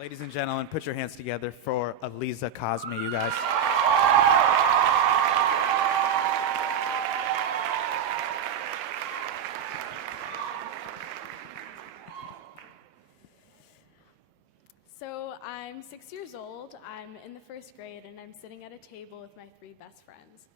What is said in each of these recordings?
Ladies and gentlemen, put your hands together for Aleeza Kazmi, you guys. So I'm 6 years old, I'm in the first grade, and I'm sitting at a table with my three best friends.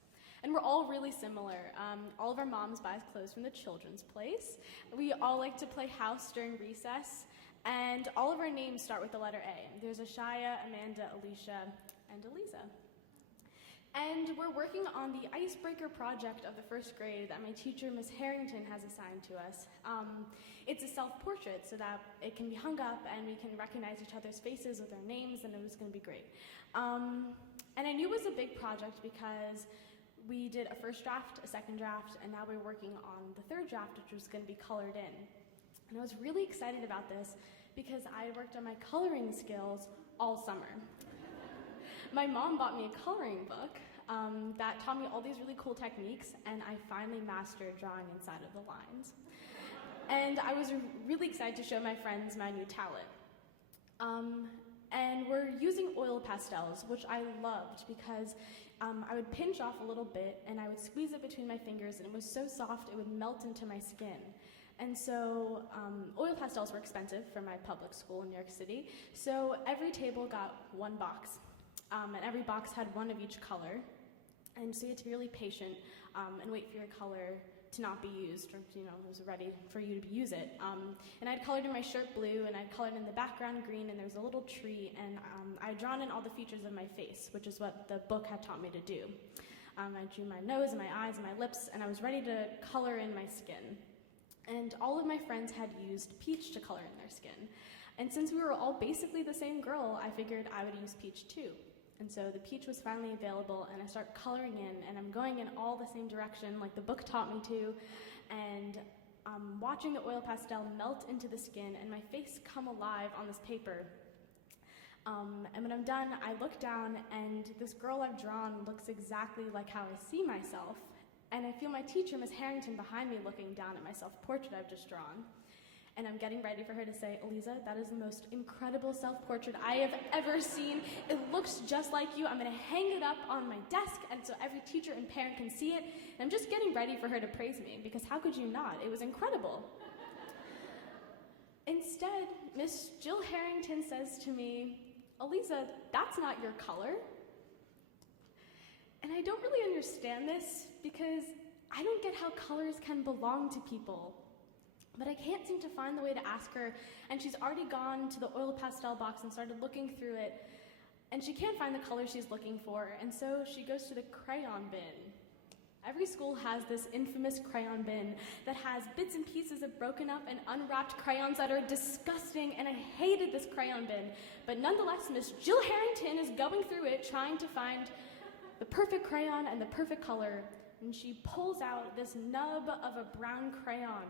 And we're all really similar. All of our moms buy us clothes from the children's place. We all like to play house during recess, and all of our names start with the letter A. There's Ashaya, Amanda, Alicia, and Aleeza. And we're working on the icebreaker project of the first grade that my teacher, Miss Harrington, has assigned to us. It's a self-portrait so that it can be hung up and we can recognize each other's faces with our names, and it was going to be great. And I knew it was a big project because we did a first draft, a second draft, and now we're working on the third draft, which was going to be colored in. And I was really excited about this because I worked on my coloring skills all summer. My mom bought me a coloring book that taught me all these really cool techniques, and I finally mastered drawing inside of the lines. And I was really excited to show my friends my new talent. And we're using oil pastels, which I loved because I would pinch off a little bit and I would squeeze it between my fingers, and it was so soft it would melt into my skin. And so oil pastels were expensive for my public school in New York City, so every table got one box. And every box had one of each color. And so you had to be really patient and wait for your color to not be used, or it was ready for you to use it. And I'd colored in my shirt blue, and I'd colored in the background green, and there was a little tree, and I'd drawn in all the features of my face, which is what the book had taught me to do. I drew my nose and my eyes and my lips, and I was ready to color in my skin. And all of my friends had used peach to color in their skin. And since we were all basically the same girl, I figured I would use peach too. And so the peach was finally available, and I start coloring in, and I'm going in all the same direction like the book taught me to, and watching the oil pastel melt into the skin and my face come alive on this paper. And when I'm done, I look down, and this girl I've drawn looks exactly like how I see myself, and I feel my teacher, Miss Harrington, behind me looking down at my self-portrait I've just drawn. And I'm getting ready for her to say, Aleeza, that is the most incredible self-portrait I have ever seen. It looks just like you. I'm going to hang it up on my desk, and so every teacher and parent can see it. And I'm just getting ready for her to praise me, because how could you not? It was incredible. Instead, Miss Jill Harrington says to me, Aleeza, that's not your color. And I don't really understand this, because I don't get how colors can belong to people. But I can't seem to find the way to ask her, and she's already gone to the oil pastel box and started looking through it, and she can't find the color she's looking for, and so she goes to the crayon bin. Every school has this infamous crayon bin that has bits and pieces of broken up and unwrapped crayons that are disgusting, and I hated this crayon bin. But nonetheless, Miss Jill Harrington is going through it trying to find the perfect crayon and the perfect color, and she pulls out this nub of a brown crayon.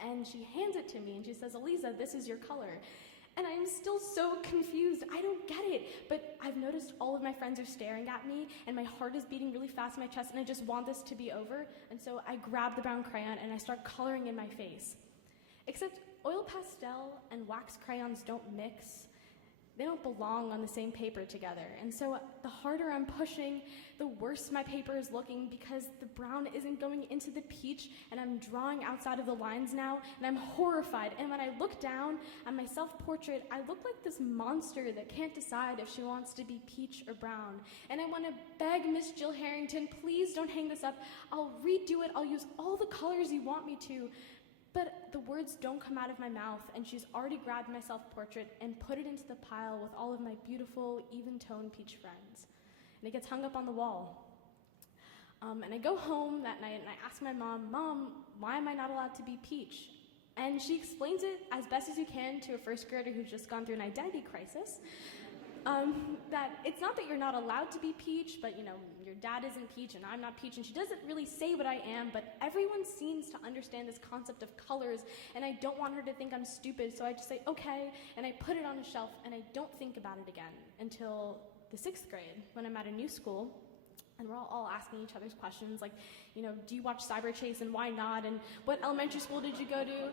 And she hands it to me, and she says, Aleeza, this is your color. And I'm still so confused. I don't get it. But I've noticed all of my friends are staring at me, and my heart is beating really fast in my chest, and I just want this to be over. And so I grab the brown crayon, and I start coloring in my face. Except oil pastel and wax crayons don't mix. They don't belong on the same paper together. And so the harder I'm pushing, the worse my paper is looking, because the brown isn't going into the peach, and I'm drawing outside of the lines now, and I'm horrified. And when I look down at my self-portrait, I look like this monster that can't decide if she wants to be peach or brown. And I want to beg Miss Jill Harrington, please don't hang this up. I'll redo it. I'll use all the colors you want me to. But the words don't come out of my mouth, and she's already grabbed my self-portrait and put it into the pile with all of my beautiful, even-tone peach friends. And it gets hung up on the wall. And I go home that night, and I ask my mom, Mom, why am I not allowed to be peach? And she explains it as best as you can to a first grader who's just gone through an identity crisis. That it's not that you're not allowed to be peach, but your dad isn't peach and I'm not peach, and she doesn't really say what I am, but everyone seems to understand this concept of colors, and I don't want her to think I'm stupid, so I just say, okay, and I put it on a shelf, and I don't think about it again until the 6th grade, when I'm at a new school, and we're all asking each other's questions, like, do you watch Cyber Chase, and why not, and what elementary school did you go to?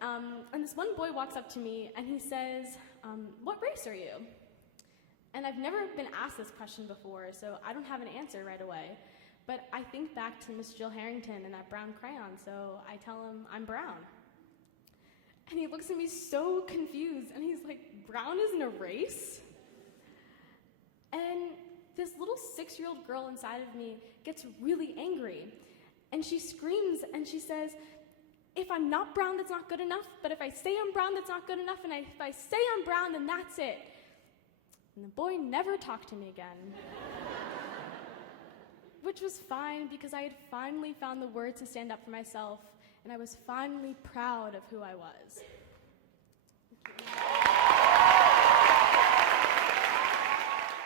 And this one boy walks up to me, and he says, what race are you? And I've never been asked this question before, so I don't have an answer right away. But I think back to Miss Jill Harrington and that brown crayon, so I tell him I'm brown. And he looks at me so confused, and he's like, brown isn't a race? And this little 6-year-old girl inside of me gets really angry. And she screams and she says, if I'm not brown, that's not good enough, but if I say I'm brown, that's not good enough, and if I say I'm brown, then that's it. And the boy never talked to me again. Which was fine, because I had finally found the words to stand up for myself, and I was finally proud of who I was.